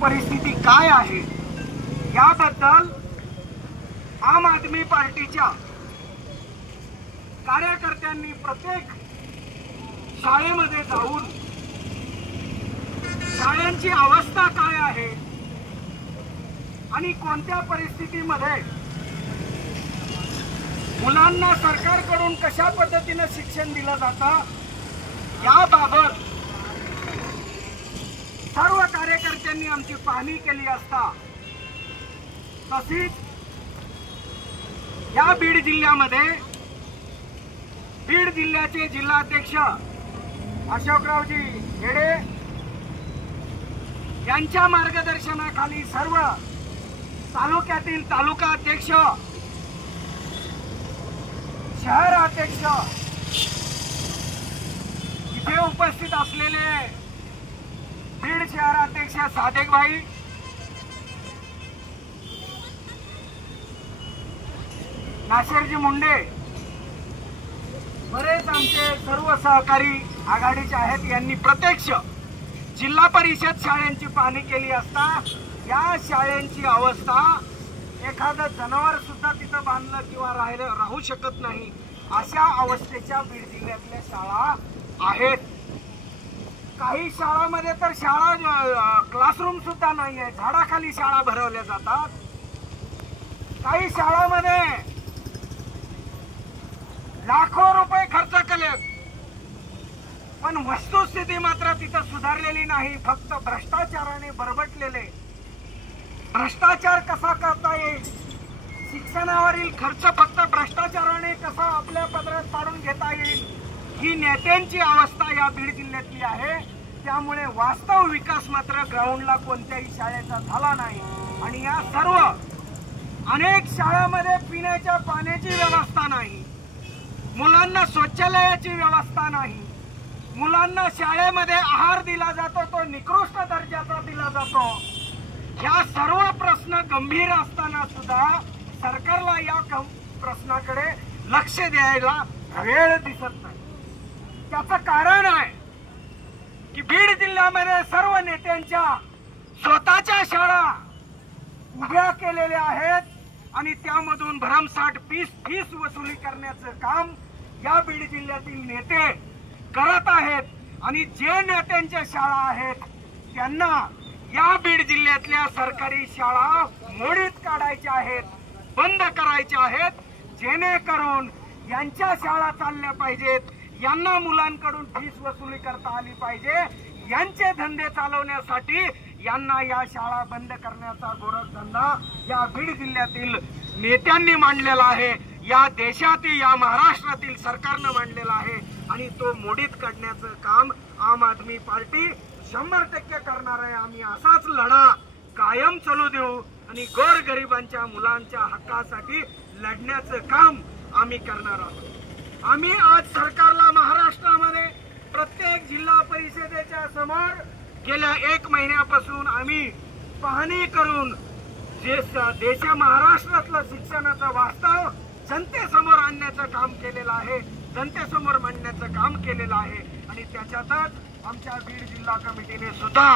परिस्थिती काय आहे याबद्दल आम आदमी पार्टीच्या कार्यकर्त्यांनी प्रत्येक शाळेमध्ये जाऊन शाळांची अवस्था काय आहे आणि कोणत्या परिस्थितीमध्ये मुलांना सरकारकडून कशा पद्धतीने शिक्षण दिलं जातं याबाबत सर्व कार्यकर्त्यांनी आमची पाहणी केली असता तसेच या बीड जिल्ह्यामध्ये बीड जिल्ह्याचे जिल्हाध्यक्ष अशोकरावजी हेडे यांच्या मार्गदर्शनाखाली सर्व तालुक्यातील तालुका अध्यक्ष शहर अध्यक्ष इथे उपस्थित असलेले बीड शहर अध्यक्ष सादेक भाई नाशरजी मुंडे बरेच आमचे सर्व सहकारी आघाडीचे आहेत यांनी प्रत्यक्ष जिल्हा परिषद शाळांची पाहणी केली असता या शाळांची अवस्था एखादं जनावर सुद्धा तिथं बांधलं किंवा राहू शकत नाही अशा अवस्थेच्या बीड जिल्ह्यातल्या शाळा आहेत। काही शाळांमध्ये तर शाळा क्लासरूम सुद्धा नाही आहे, झाडाखाली शाळा भरवल्या जातात। काही शाळांमध्ये लाखो रुपये खर्च केलेत पण वस्तुस्थिती मात्र तिथं सुधारलेली नाही, फक्त भ्रष्टाचाराने बरबटलेले। भ्रष्टाचार कसा करता येईल, शिक्षणावरील खर्च फक्त भ्रष्टाचाराने कसा आपल्या पदरात पाडून घेता येईल ही नेत्यांची अवस्था या बीड जिल्ह्यातली आहे। त्यामुळे वास्तव विकास मात्र ग्राउंडला कोणत्याही शाळेचा झाला नाही आणि या सर्व अनेक शाळांमध्ये पिण्याच्या पाण्याची व्यवस्था नाही, मुलांना शौचालयाची व्यवस्था नाही, मुलांना शाळेमध्ये आहार दिला जातो तो निकृष्ट दर्जाचा दिला जातो। या सर्व प्रश्न गंभीर असताना सुद्धा सरकारला या प्रश्नाकडे लक्ष द्यायला वेळ दिसत नाही। त्याचं कारण आहे की बीड जिल्ह्यामध्ये सर्व नेत्यांच्या स्वतःच्या शाळा उभ्या केलेल्या आहेत आणि त्यामधून भरमसाठ फीस वसुली करण्याचं काम या बीड जिल्ह्यातील नेते करत आहेत आणि जे नेत्यांच्या शाळा आहेत त्यांना या बीड जिल्ह्यातल्या सरकारी शाळा मोडीत काढायच्या आहेत, बंद करायच्या आहेत, जेणेकरून यांच्या शाळा चालल्या पाहिजेत, यांना मुलांकडून फीस वसुली करता आली पाहिजे, यांचे धंदे चालवण्यासाठी यांना या शाळा बंद करण्याचा गोरखधंदा या बीड जिल्ह्यातील नेत्यांनी मांडलेला आहे, या देशातील या महाराष्ट्रातील सरकारनं मांडलेला आहे आणि तो मोडीत काढण्याचं काम आम आदमी पार्टी 100% करणार आहे। आम्ही असाच लढा कायम चालू देऊ आणि गोरगरिबांच्या मुलांच्या हक्कासाठी लढण्याचं काम आम्ही करणार आहोत। आम्ही आज सरकारला महाराष्ट्रामध्ये प्रत्येक जिल्हा परिषदेच्या समोर गेल्या 1 महिन्यापासून आम्ही पाहणी करून जे महाराष्ट्रातलं शिक्षणाचं वास्तव जनतेसमोर आणण्याचं काम केलेलं आहे, जनतेसमोर मांडण्याचं काम केलेलं आहे आणि त्याच्यातच आमच्या बीड जिल्हा कमिटीने सुद्धा